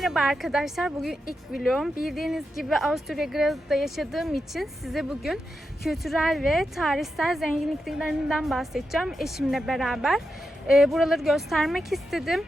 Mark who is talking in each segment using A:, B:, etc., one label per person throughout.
A: Merhaba arkadaşlar. Bugün ilk vlogum. Bildiğiniz gibi Avusturya Graz'da yaşadığım için size bugün kültürel ve tarihsel zenginliklerinden bahsedeceğim eşimle beraber. Ee, buraları göstermek istedim.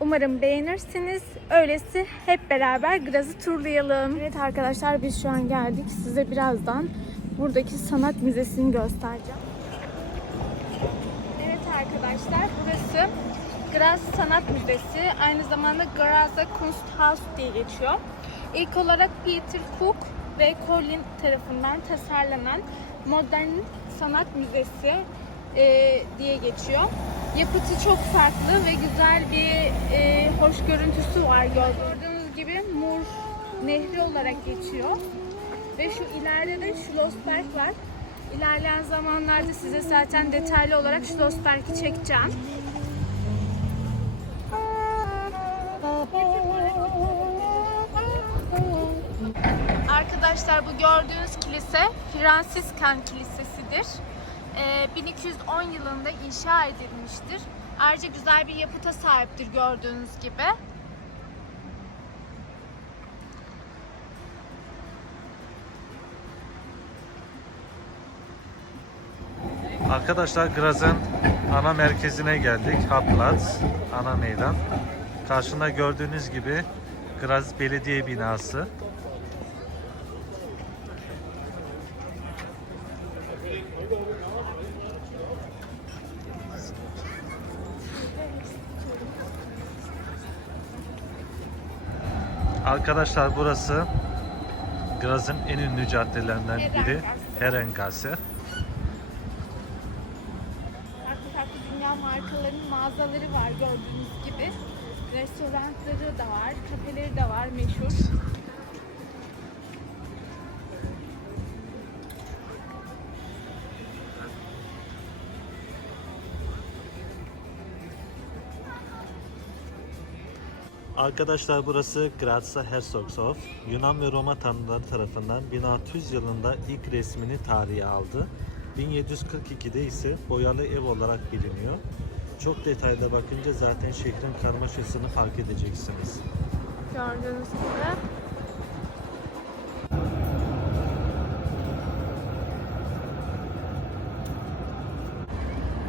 A: Umarım beğenirsiniz. Öylesi hep beraber Graz'ı turlayalım. Evet arkadaşlar biz şu an geldik. Size birazdan buradaki sanat müzesini göstereceğim. Evet arkadaşlar burası Graz Sanat Müzesi. Aynı zamanda Graz'a Kunsthaus diye geçiyor. İlk olarak Peter Hook ve Colin tarafından tasarlanan modern sanat müzesi e, diye geçiyor. Yapıtı çok farklı ve güzel bir e, hoş görüntüsü var. Gördüğünüz gibi Mur Nehri olarak geçiyor. Ve şu ileride de Schlossberg var. İlerleyen zamanlarda size zaten detaylı olarak Schlossberg'i çekeceğim. Arkadaşlar bu gördüğünüz kilise Fransiskan Kilisesi'dir. Ee, 1210 yılında inşa edilmiştir. Ayrıca güzel bir yapıta sahiptir gördüğünüz gibi.
B: Arkadaşlar Graz'ın ana merkezine geldik. Hauptplatz, ana meydan. Karşında gördüğünüz gibi Graz Belediye binası. Arkadaşlar burası Graz'ın en ünlü caddelerinden biri Herrengasse.
A: Farklı farklı dünya markalarının mağazaları var gördüğünüz gibi. Restoranları da var, kafeleri de var meşhur.
B: Arkadaşlar burası Grazza Herzogshof. Yunan ve Roma tanrıları tarafından 1600 yılında ilk resmini tarihe aldı. 1742'de ise boyalı ev olarak biliniyor. Çok detayda bakınca zaten şehrin karmaşasını fark edeceksiniz.
A: Gördüğünüz gibi.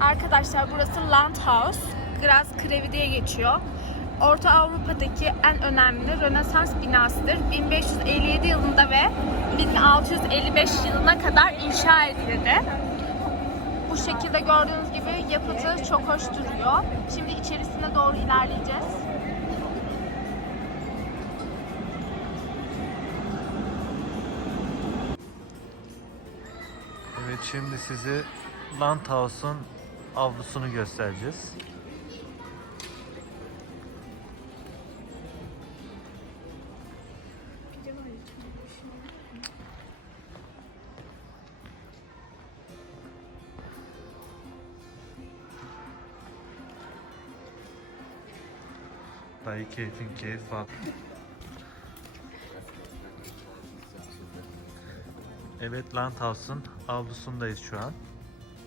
A: Arkadaşlar burası Landhaus. Graz Krevi diye geçiyor. Orta Avrupa'daki en önemli Rönesans binasıdır. 1557 yılında ve 1655 yılına kadar inşa edildi. Bu şekilde gördüğünüz gibi yapıtı çok hoş duruyor. Şimdi içerisine doğru ilerleyeceğiz.
B: Evet şimdi size Landhaus'un avlusunu göstereceğiz. Dayı keyfin keyif var. Evet Landhaus'un avlusundayız şu an.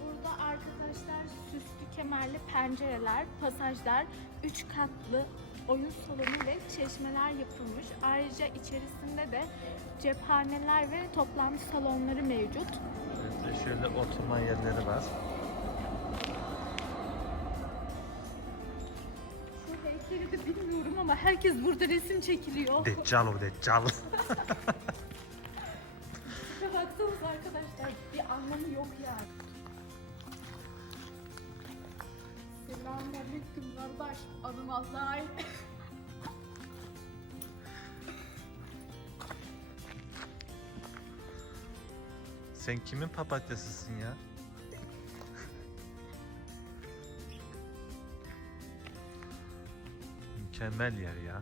A: Burada arkadaşlar süslü kemerli pencereler, pasajlar, üç katlı oyun salonu ve çeşmeler yapılmış. Ayrıca içerisinde de cephaneler ve toplantı salonları mevcut.
B: Evet, ve şöyle oturma yerleri var.
A: Ama herkes burada resim çekiliyor.
B: Deccal o deccal.
A: Şuna baksanıza arkadaşlar bir anlamı yok yani. Selamünaleyküm kardeş. Adım Azrail.
B: Sen kimin papatyasısın ya? Mükemmel yer ya.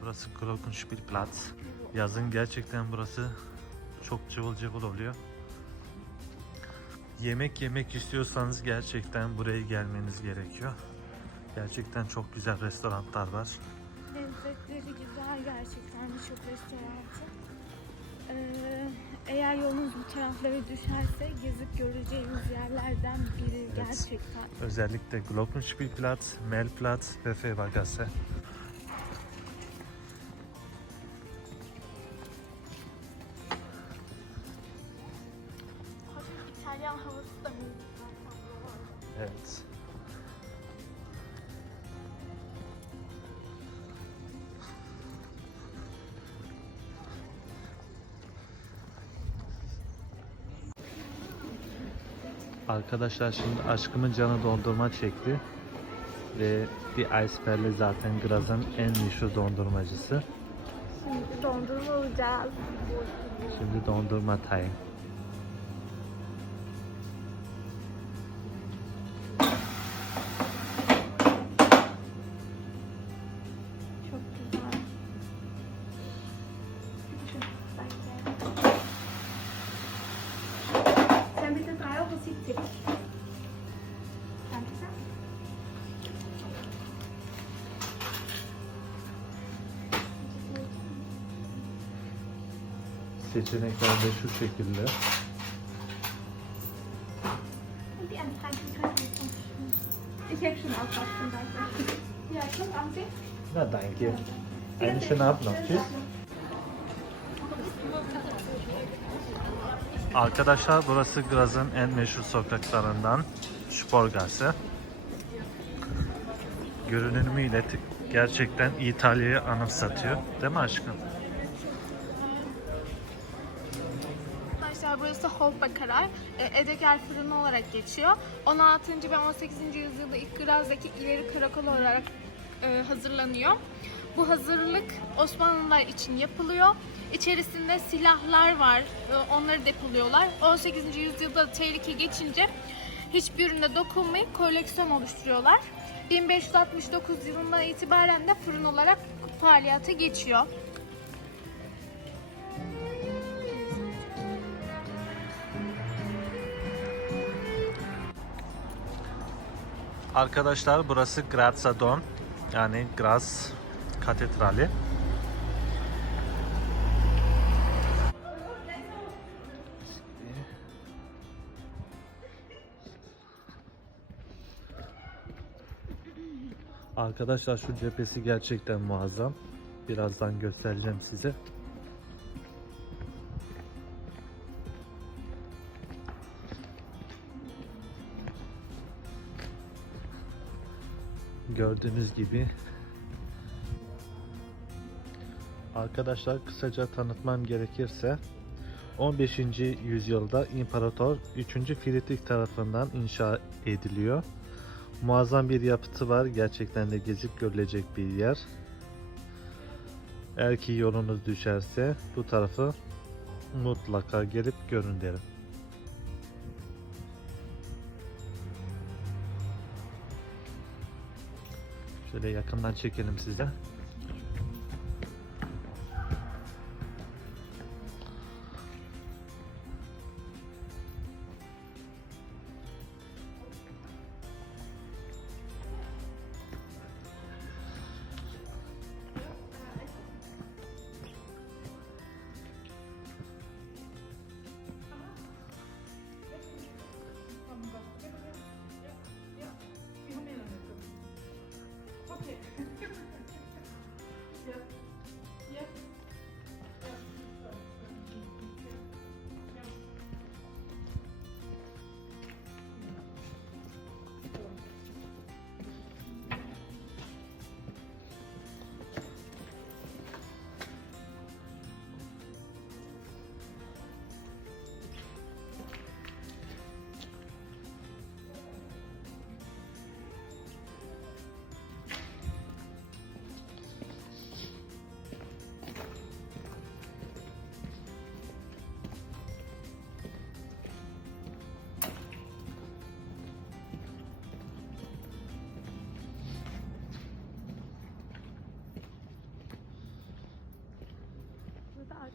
B: Burası Glockenspielplatz. Yazın gerçekten burası çok cıvıl cıvıl oluyor. Yemek yemek istiyorsanız gerçekten buraya gelmeniz gerekiyor. Gerçekten çok güzel restoranlar var.
A: Lezzetleri güzel gerçekten birçok restoranı. Taraflara düşerse gezip göreceğiniz yerlerden biri
B: Evet.
A: gerçekten.
B: Özellikle Glockenspielplatz, Melplatz ve Febergasse. Arkadaşlar şimdi aşkımın canı dondurma çekti. Ve bir iceberg'le zaten Graz'ın en meşhur dondurmacısı.
A: Şimdi dondurma alacağız.
B: Şimdi dondurma time. Seçenekler de şu şekilde.
C: Ich habe schon zum Beispiel. Ja, schon, Sie?
B: Na danke. Einen schönen Abend noch. Tschüss. Arkadaşlar burası Graz'ın en meşhur sokaklarından Sporgasse. Görünümüyle gerçekten İtalya'yı anımsatıyor. Değil mi aşkım?
A: Burası Hofbakaray. E, Edeger fırını olarak geçiyor. 16. ve 18. yüzyılda ilk Graz'daki ileri karakol olarak e, hazırlanıyor. Bu hazırlık Osmanlılar için yapılıyor. İçerisinde silahlar var. e, onları depoluyorlar. 18. yüzyılda tehlike geçince hiçbir ürüne dokunmayıp koleksiyon oluşturuyorlar. 1569 yılından itibaren de fırın olarak faaliyete geçiyor.
B: Arkadaşlar burası Grazia Dom. Yani Graz Katedrali. Arkadaşlar şu cephesi gerçekten muazzam. Birazdan göstereceğim size. Gördüğünüz gibi Arkadaşlar kısaca tanıtmam gerekirse 15. yüzyılda İmparator 3. Friedrich tarafından inşa ediliyor. Muazzam bir yapıtı var. Gerçekten de gezip görülecek bir yer. Eğer ki yolunuz düşerse bu tarafı mutlaka gelip görün derim. Şöyle yakından çekelim size.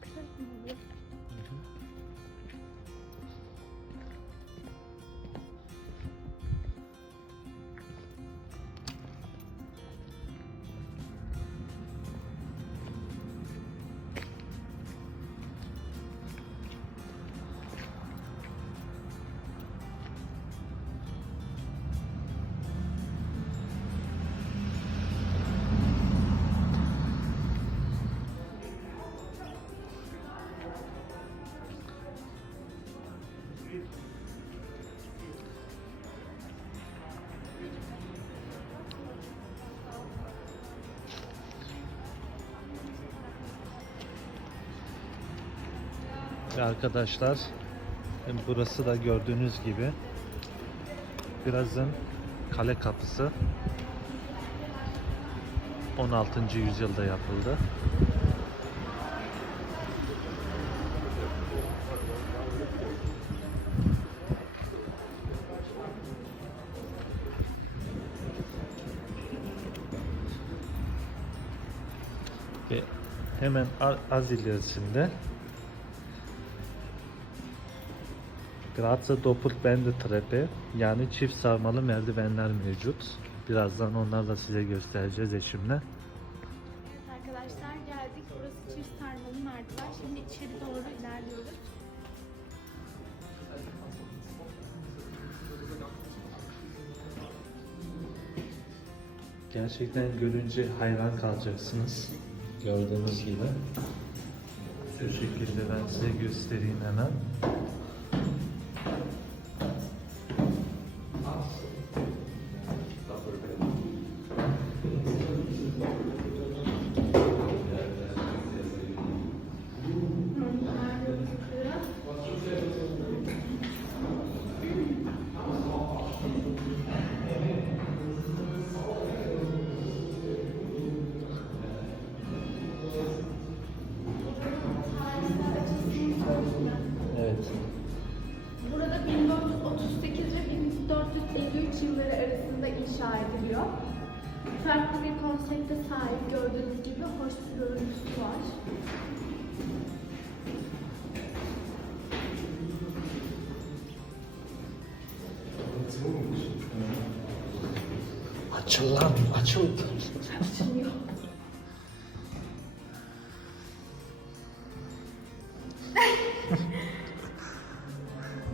B: Mm-hmm. Ve arkadaşlar burası da gördüğünüz gibi birazın kale kapısı 16. yüzyılda yapıldı. Ve hemen az ilerisinde Grazia Doppelbende Treppe yani çift sarmalı merdivenler mevcut. Birazdan onları da size göstereceğiz eşimle.
A: Evet arkadaşlar geldik. Burası çift sarmalı merdiven. Şimdi içeri doğru ilerliyoruz.
B: Gerçekten görünce hayran kalacaksınız. Gördüğünüz gibi. Şu şekilde ben size göstereyim hemen.
C: İnşa ediliyor. Farklı bir konsepte sahip gördüğünüz gibi hoş bir örüntüsü var.
B: Açıl lan, açıl.
C: Açılıyor.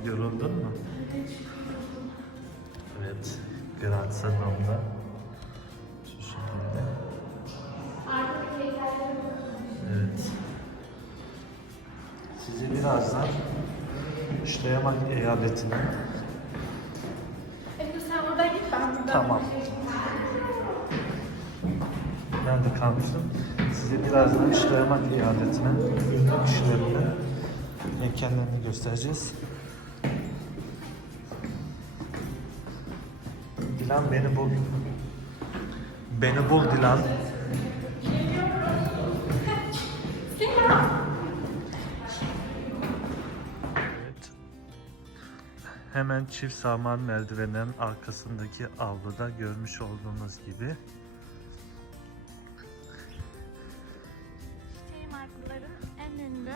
B: Yoruldun mu? Evet. Grazia Dom'da. Şu şekilde. Evet. Sizi birazdan Şleyamak eyaletine
C: Emre sen oradan git ben buradan.
B: Tamam. Ben de kalmıştım. Size birazdan Şleyamak eyaletine günlük işlerini mekanlarını göstereceğiz. Dilan beni bul. Beni bul Dilan. Evet. Hemen çift sarmal merdivenlerin arkasındaki avluda görmüş olduğunuz gibi
A: Steinmarklıların en ünlü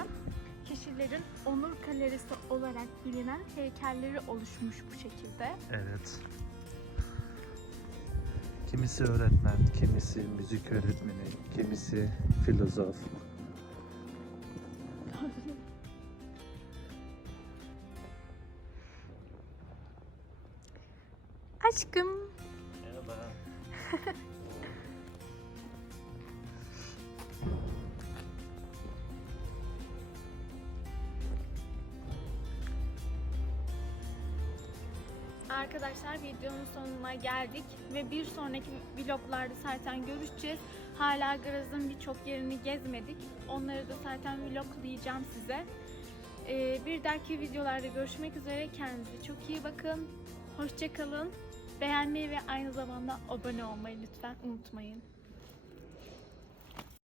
A: kişilerin onur galerisi olarak bilinen heykelleri oluşmuş bu şekilde.
B: evet. Kimisi öğretmen, kimisi müzik öğretmeni, kimisi filozof.
A: Aşkım.
B: Merhaba.
A: Arkadaşlar videonun sonuna geldik ve bir sonraki vloglarda zaten görüşeceğiz. Hala Graz'ın birçok yerini gezmedik. Onları da zaten vloglayacağım size. Ee, bir dahaki videolarda görüşmek üzere. Kendinize çok iyi bakın. Hoşçakalın. Beğenmeyi ve aynı zamanda abone olmayı lütfen unutmayın.